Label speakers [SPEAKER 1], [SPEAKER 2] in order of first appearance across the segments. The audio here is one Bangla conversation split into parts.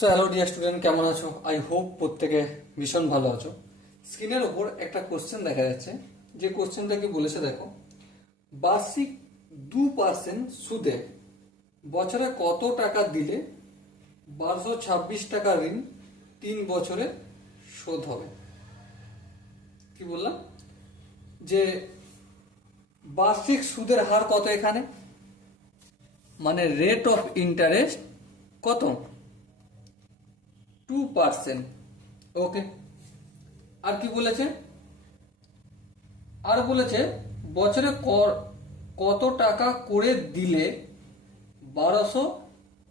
[SPEAKER 1] সো হ্যালো ডিয়ার স্টুডেন্ট কেমন আছো? আই হোপ প্রত্যেকে ভীষণ ভালো আছো। স্ক্রিনের ওপর একটা কোশ্চেন দেখা যাচ্ছে। যে কোশ্চেনটা কি বলেছে, দেখো, বার্ষিক দু পার্সেন্ট সুদে বছরে কত টাকা দিলে বারোশো ছাব্বিশ টাকা ঋণ তিন বছরে শোধ হবে? কি বললাম? যে বার্ষিক সুদের হার কত এখানে? মানে রেট অফ ইন্টারেস্ট কত? টু পার্সেন্ট ওকে আর কি বলেছে? আর বলেছে, বছরে কত টাকা করে দিলে বারোশো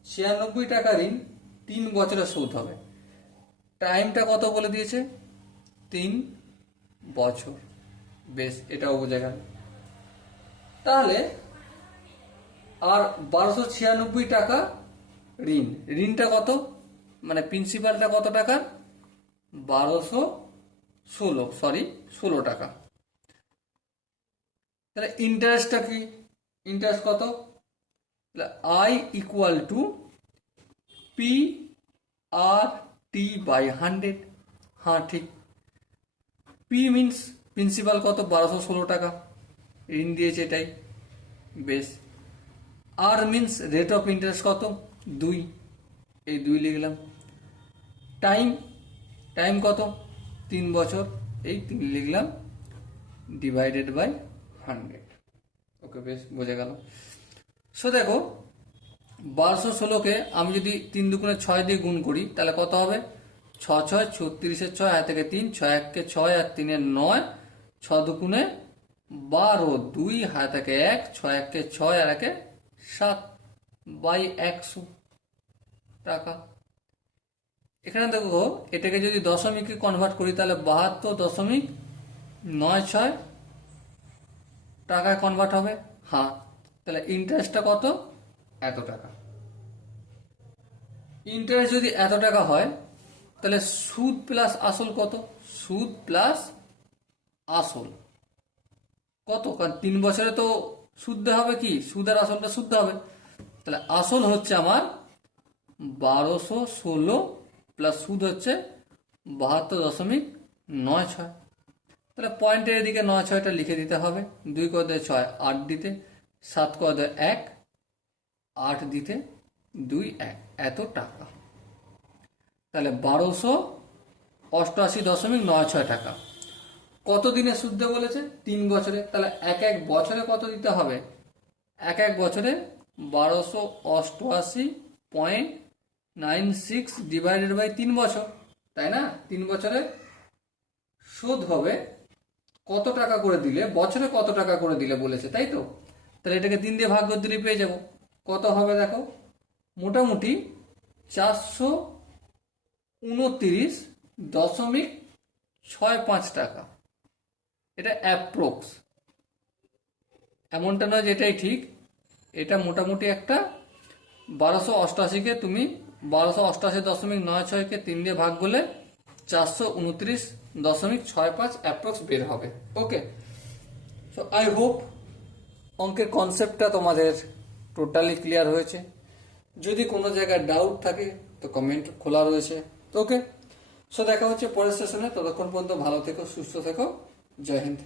[SPEAKER 1] ছিয়ানব্বই টাকা ঋণ তিন বছরে শোধ হবে? টাইমটা কত বলে দিয়েছে? তিন বছর। বেশ, এটাও বোঝা গেল। তাহলে, আর বারোশো ছিয়ানব্বই টাকা ঋণ। ঋণটা কত? মানে প্রিন্সিপালটা কত টাকা? বারোশো ষোলো সরি ষোলো টাকা। তাহলে ইন্টারেস্টটা কি? ইন্টারেস্ট কত? তাহলে I equal to P R T by hundred হ্যাঁ ঠিক। পি মিনস প্রিন্সিপাল কত? বারোশো ষোলো টাকা। ঋণ দিয়েছে এটাই। বেশ। আর মিনস রেট অফ ইন্টারেস্ট কত? দুই। এই দুই লিখলাম। টাইম টাইম কত? তিন বছর। এই তিন লিখলাম ডিভাইডেড বাই হান্ড্রেড ওকে, বেশ, বোঝা গেল। সো দেখো, বারোশো ষোলোকে আমি যদি তিন দুগুণে ছয় দিয়ে গুণ করি, তাহলে কত হবে? ছ ছয় ছত্রিশের ছয় হাত থেকে তিন, ছয় এককে ছয় আর তিনের নয় ছ দুগুণে বারো, দুই হাত থেকে এক, ছয় এককে ছয় আর একে সাত, বাই একশো টাকা এখানে দেখো, এটাকে যদি দশমিকে কনভার্ট করি, তাহলে বাহাত্তর দশমিক নয় ছয় টাকায় কনভার্ট হবে। হ্যাঁ তাহলে ইন্টারেস্টটা কত? এত টাকা। ইন্টারেস্ট যদি এত টাকা হয়, তাহলে সুদ প্লাস আসল কত? সুদ প্লাস আসল। কত? কারণ তিন বছরে তো শুদ্ধ হবে কি? সুদ আর আসলটা শুদ্ধ হবে। তাহলে আসল হচ্ছে আমার বারোশো ষোলো প্লাস সুদ হচ্ছে বাহাত্তর দশমিক নয় ছয়। তাহলে পয়েন্টের এদিকে নয় ছয়টা লিখে দিতে হবে। দুই কদে ছয়, আট দিতে। সাত কদে এক, আট দিতে দুই, এক। এত টাকা। তাহলে বারোশো অষ্টআশি দশমিক নয় ছয় টাকা। কত দিনে সুদ বলেছে? তিন বছরে। তাহলে এক এক বছরে কত দিতে হবে? এক এক বছরে বারোশো অষ্টআশি point nine six divided by তিন বছর, তাই না? তিন বছরে সুদ হবে কত টাকা করে দিলে, বছরে কত টাকা করে দিলে বলেছে, তাই তো? তাহলে এটাকে তিন দিয়ে ভাগ করে দিলে পেয়ে যাব। কত হবে দেখো? মোটামুটি চারশো উনত্রিশ দশমিক ছয় পাঁচ টাকা। এটা অ্যাপ্রক্স এমনটা নয় যে এটাই ঠিক। এটা মোটামুটি একটা বারোশো অষ্টাশিকে তুমি বারোশো অষ্টাশি দশমিক নয় ছয়কে তিন দিয়ে ভাগ করলে চারশো উনত্রিশ দশমিক ছয় পাঁচ অ্যাপ্রক্স বের হবে। ওকে সো আই হোপ অঙ্কের কনসেপ্টটা তোমাদের টোটালি ক্লিয়ার হয়েছে। যদি কোনো জায়গায় ডাউট থাকে, তো কমেন্ট খোলা রয়েছে। ওকে সো দেখা হচ্ছে পরের সেশনে ততক্ষণ পর্যন্ত ভালো থেকো, সুস্থ থেকো। জয় হিন্দ।